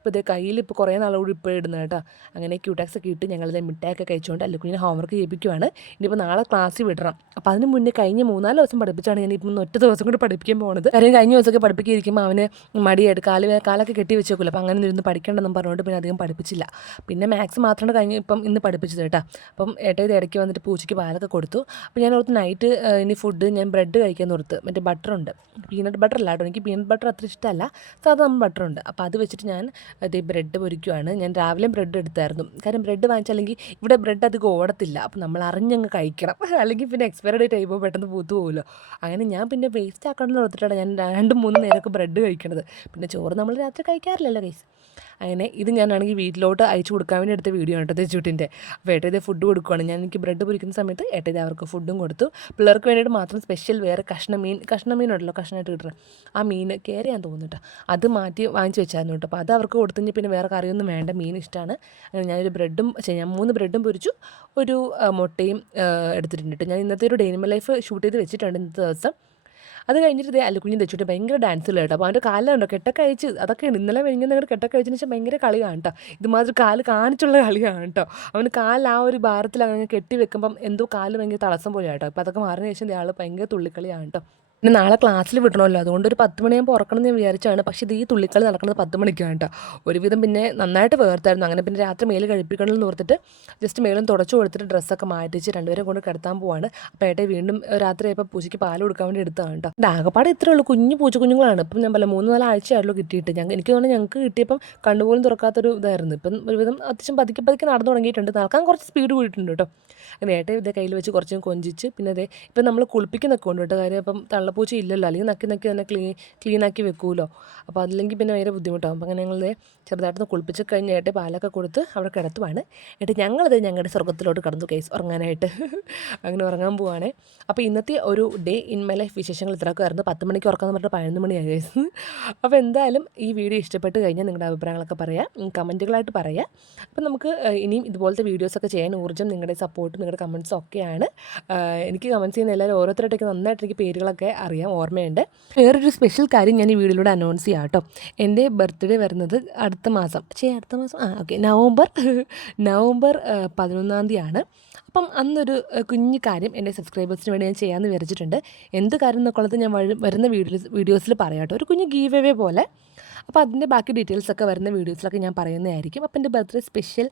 ഇപ്പോൾ ഇതേ കയ്യിൽ ഇപ്പോൾ കുറേ നാളോട് ഇപ്പോൾ ഇടുന്നത് കേട്ടോ. അങ്ങനെ ക്യൂടാക്സ് ഒക്കെ ഇട്ട് ഞങ്ങളിത് മിഠായൊക്കെ കഴിച്ചുകൊണ്ട് അല്ലുക്കുഞ്ഞിനെ ഹോംവർക്ക് ചെയ്യിപ്പിക്കുവാണ്. ഇനിയിപ്പോൾ നാളെ ക്ലാസ്സിൽ വിടണം. അപ്പോൾ അതിന് മുന്നേ കഴിഞ്ഞ മൂന്നാൽ ദിവസം പഠിപ്പിച്ചാണ് ഞാൻ ഇപ്പം ഒറ്റ ദിവസം കൂടി പഠിപ്പിക്കാൻ പോകുന്നത് കാര്യം കഴിഞ്ഞ ദിവസമൊക്കെ പഠിപ്പിക്കുമ്പോൾ അവന് മടിയായിട്ട് കാൽ കാലൊക്കെ കെട്ടി വെച്ചേക്കില്ല അപ്പോൾ അങ്ങനെ ഇരുന്ന് പഠിക്കേണ്ടെന്നും പറഞ്ഞുകൊണ്ട് പിന്നെ അധികം പഠിപ്പിച്ചില്ല. പിന്നെ മാത്സ് മാത്രമാണ് കഴിഞ്ഞ് ഇപ്പം ഇന്ന് പഠിപ്പിച്ചത് കേട്ടോ. അപ്പം ഏട്ടാ ഇത് ഇടയ്ക്ക് വന്നിട്ട് പൂച്ചയ്ക്ക് പാലൊക്കെ കൊടുത്തു. അപ്പോൾ ഞാൻ ഓർത്ത് നൈറ്റ് ഇനി ഫുഡ് ഞാൻ ബ്രെഡ് കഴിക്കാൻ ഓർത്ത് മറ്റേ ബട്ടറുണ്ട് പീനട്ട് ബട്ടർ അല്ല കേട്ടോ. എനിക്ക് പീനട്ട് ബട്ടർ അത്ര ഇഷ്ടമല്ല സാധാരണ ബട്ടറുണ്ട് അപ്പോൾ അത് വെച്ചിട്ട് ഞാൻ ഇത് ബ്രെഡ് പൊരിക്കുവാണ്. ഞാൻ രാവിലെ ബ്രെഡ് എടുത്തായിരുന്നു. കാരണം ബ്രെഡ് വാങ്ങിച്ചല്ലെങ്കിൽ ഇവിടെ ബ്രെഡ് അധികം ഓടത്തില്ല. അപ്പോൾ നമ്മൾ അറിഞ്ഞങ്ങ് കഴിക്കണം. അല്ലെങ്കിൽ പിന്നെ എക്സ്പയർ ഡേറ്റ് ആയിപ്പോൾ പെട്ടെന്ന് പൂത്തു പോകുമല്ലോ അങ്ങനെ ഞാൻ പിന്നെ വേസ്റ്റ് ആക്കണമെന്ന് ഓർത്തിട്ടാണ് ഞാൻ രണ്ട് മൂന്ന് നേരമൊക്കെ ബ്രെഡ് കഴിക്കണത്. പിന്നെ ചോറ് നമ്മൾ രാത്രി കഴിക്കാറില്ലല്ലോ ഗൈസ് അങ്ങനെ ഇത് ഞാനാണെങ്കിൽ വീട്ടിലോട്ട് അയച്ചു കൊടുക്കാൻ വേണ്ടി എടുത്ത വീഡിയോ ആണ് കേട്ടോ തെച്ചൂട്ടിന്റെ അപ്പോൾ ഏട്ട ഇത് ഫുഡ് കൊടുക്കുവാണ്. ഞാൻ എനിക്ക് ബ്രെഡ് പൊരിക്കുന്ന സമയത്ത് ഏട്ട ഇത് അവർക്ക് ഫുഡും കൊടുത്തു. പിള്ളേർക്ക് വേണ്ടിയിട്ട് മാത്രം സ്പെഷ്യൽ വേറെ കഷ്ണ മീൻ കഷ്ണ മീൻ ഉണ്ടല്ലോ കഷ്ണമായിട്ട് കിട്ടുന്നത് ആ മീൻ കയറിയാൻ തോന്നുന്നു അത് മാറ്റി വാങ്ങിച്ച് വെച്ചായിരുന്നു കേട്ടോ. അപ്പോൾ അത് അവർക്ക് കൊടുത്തു പിന്നെ വേറെ കറിയൊന്നും വേണ്ട മീൻ ഇഷ്ടമാണ്. അങ്ങനെ ഞാനൊരു ബ്രെഡും ഞാൻ മൂന്ന് ബ്രെഡും പൊരിച്ചു. ഒരു മുട്ടയും എടുത്തിട്ടുണ്ട് ഞാൻ ഇന്നത്തെ ഒരു ഡെയിനിമ ലൈഫ് ഷൂട്ട് ചെയ്ത് വെച്ചിട്ടുണ്ട് ഇന്നത്തെ ദിവസം. അത് കഴിഞ്ഞിട്ട് ഇതേ അല്ലുക്കുഞ്ഞ് തെച്ചിട്ട് ഭയങ്കര ഡാൻസ് കേട്ടോ. അപ്പോൾ അവന്റെ കാലിലുണ്ടോ കെട്ടൊക്കെ അയച്ച് അതൊക്കെയാണ്. ഇന്നലെ കഴിഞ്ഞ നിങ്ങളുടെ കെട്ടൊക്കെ അയച്ചതിന് ശേഷം ഭയങ്കര കളിയാണ് കേട്ടോ. ഇതുമാതിരി കാൽ കാണിച്ചുള്ള കളിയാണ് കേട്ടോ. അവന് കാലിൽ ആ ഒരു ഭാരത്തിൽ അങ്ങനെ കെട്ടി വെക്കുമ്പം എന്തോ കാൽ ഭയങ്കര തടസ്സം പോലെയാണ് കേട്ടോ. അപ്പോൾ അതൊക്കെ മാറിയ ശേഷം ഇയാൾ ഭയങ്കര തുള്ളിക്കളിയാണ് കേട്ടോ. പിന്നെ നാളെ ക്ലാസ്സിൽ വിടണമല്ലോ. അതുകൊണ്ട് ഒരു പത്ത് മണിയാകുമ്പോൾ ഉറക്കണം എന്ന് വിചാരിച്ചാണ്. പക്ഷേ ഇത് ഈ തുള്ളിക്കളി നടക്കുന്നത് പത്ത് മണിക്കാണ് കേട്ടോ. ഒരുവിധം പിന്നെ നന്നായിട്ട് വേർത്തായിരുന്നു. അങ്ങനെ പിന്നെ രാത്രി മേൽ കഴിപ്പിക്കണമെന്ന് ഓർത്തിട്ട് ജസ്റ്റ് മേലും തുടച്ചു കൊടുത്തിട്ട് ഡ്രസ്സൊക്കെ മാറ്റിച്ച് രണ്ടുപേരും കൊണ്ട് കിടത്താൻ പോവാണ്. അപ്പോൾ ഏട്ടെ വീണ്ടും രാത്രി ആയപ്പോൾ പൂച്ചയ്ക്ക് പാൽ കൊടുക്കാൻ വേണ്ടി എടുത്താണ് കേട്ടോ. ഇത് ആകപ്പാടെ ഇത്രേ ഉള്ളൂ. കുഞ്ഞു പൂച്ച കുഞ്ഞുങ്ങളാണ്. ഇപ്പം ഞാൻ പല മൂന്ന് നാല് കിട്ടിയിട്ട്. ഞങ്ങൾ എനിക്ക് തോന്നുന്നു ഞങ്ങൾക്ക് കിട്ടിയപ്പം കണ്ണുപോലും തുറക്കാത്തൊരു ഇതായിരുന്നു. ഇപ്പം ഒരുവിധം അത്യാവശ്യം പതുക്കെ പതുക്കെ നടന്നു തുടങ്ങിയിട്ടുണ്ട്. നടക്കാൻ കുറച്ച് സ്പീഡ് കൂടിയിട്ടുണ്ട് കേട്ടോ. ഏട്ടയെ ഇതേ കയ്യിൽ വെച്ച് കുറച്ചും കൊഞ്ചിച്ച് പിന്നെ അതെ ഇപ്പം നമ്മൾ കുളിപ്പിക്കുന്നൊക്കെ ഉണ്ട് കേട്ടോ. കാര്യം അപ്പം തള്ളപ്പൂച്ച ഇല്ലല്ലോ. അല്ലെങ്കിൽ നക്കി നക്കി തന്നെ ക്ലീൻ ആക്കി വെക്കുമല്ലോ അപ്പോൾ അതില്ലെങ്കിൽ പിന്നെ ഭയങ്കര ബുദ്ധിമുട്ടാകും. അപ്പം അങ്ങനെ ഞങ്ങൾ ചെറുതായിട്ടൊന്ന് കുളിപ്പിച്ച് കഴിഞ്ഞ് ഏട്ടെ പാലൊക്കെ കൊടുത്ത് അവിടെ കിടത്തുവാണ്. എന്നിട്ട് ഞങ്ങളത് ഞങ്ങളുടെ സ്വർഗത്തിലോട്ട് കടന്നു കേസ് ഉറങ്ങാനായിട്ട്. അങ്ങനെ ഉറങ്ങാൻ പോവാണ്. അപ്പോൾ ഇന്നത്തെ ഒരു ഡേ ഇൻ മൈ ലൈഫ് വിശേഷങ്ങൾ ഇത്രയൊക്കെ ആയിരുന്നു പത്ത് മണിക്ക് ഉറക്കാന്ന് പറഞ്ഞാൽ പതിനൊന്ന് മണിയായി കേസ് അപ്പോൾ എന്തായാലും ഈ വീഡിയോ ഇഷ്ടപ്പെട്ട് കഴിഞ്ഞാൽ നിങ്ങളുടെ അഭിപ്രായങ്ങളൊക്കെ പറയാം. കമന്റുകളായിട്ട് പറയാം. അപ്പോൾ നമുക്ക് ഇനിയും ഇതുപോലത്തെ വീഡിയോസൊക്കെ ചെയ്യാൻ ഊർജം നിങ്ങളുടെ സപ്പോർട്ടും നിങ്ങളുടെ കമൻസ് ഒക്കെയാണ്. എനിക്ക് കമൻസ് ചെയ്യുന്ന എല്ലാവരും ഓരോരുത്തരായിട്ടൊക്കെ നന്നായിട്ട് എനിക്ക് പേരുകളൊക്കെ അറിയാം ഓർമ്മയുണ്ട്. വേറൊരു സ്പെഷ്യൽ കാര്യം ഞാൻ ഈ വീഡിയോയിലൂടെ അനൗൺസ് ചെയ്യാം കേട്ടോ. എന്റെ ബർത്ത്ഡേ വരുന്നത് അടുത്ത മാസം. ചേ അടുത്ത മാസം? ആ ഓക്കെ നവംബർ നവംബർ പതിനൊന്നാം തീയതിയാണ്. അപ്പം അന്നൊരു കുഞ്ഞു കാര്യം എന്റെ സബ്സ്ക്രൈബേഴ്സിന് വേണ്ടി ഞാൻ ചെയ്യാമെന്ന് വിചാരിച്ചിട്ടുണ്ട്. എന്ത് കാര്യം എന്നൊക്കെ ഉള്ളത് ഞാൻ വരുന്ന വീഡിയോസ് വീഡിയോസിൽ പറയാം കേട്ടോ. ഒരു കുഞ്ഞ് ഗീവ് എവേ പോലെ. അപ്പോൾ അതിന്റെ ബാക്കി ഡീറ്റെയിൽസൊക്കെ വരുന്ന വീഡിയോസിലൊക്കെ ഞാൻ പറയുന്നതായിരിക്കും. അപ്പോൾ എന്റെ ബർത്ത്ഡേ സ്പെഷ്യൽ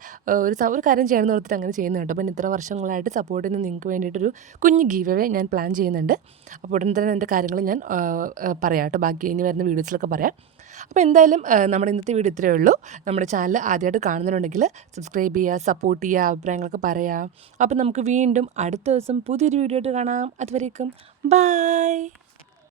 ഒരു ഒരു കാര്യം ചെയ്യണമെന്ന് ഓർത്തിട്ട് അങ്ങനെ ചെയ്യുന്നുണ്ട്. അപ്പം ഇത്ര വർഷങ്ങളായിട്ട് സപ്പോർട്ട് ചെയ്യുന്ന നിങ്ങൾക്ക് വേണ്ടിയിട്ടൊരു കുഞ്ഞ് ഗീവ് അവേ ഞാൻ പ്ലാൻ ചെയ്യുന്നുണ്ട്. അപ്പോൾ ഉടൻ തന്നെ എന്റെ കാര്യങ്ങൾ ഞാൻ പറയാം കേട്ടോ. ബാക്കി ഇനി വരുന്ന വീഡിയോസിലൊക്കെ പറയാം. അപ്പോൾ എന്തായാലും നമ്മുടെ ഇന്നത്തെ വീഡിയോ ഇത്രയേ ഉള്ളൂ. നമ്മുടെ ചാനൽ ആദ്യമായിട്ട് കാണുന്നുണ്ടെങ്കിൽ സബ്സ്ക്രൈബ് ചെയ്യുക സപ്പോർട്ട് ചെയ്യുക അഭിപ്രായങ്ങളൊക്കെ പറയാം. അപ്പോൾ നമുക്ക് വീണ്ടും അടുത്ത ദിവസം പുതിയൊരു വീഡിയോ ആയിട്ട് കാണാം. അതുവരേക്കും ബൈ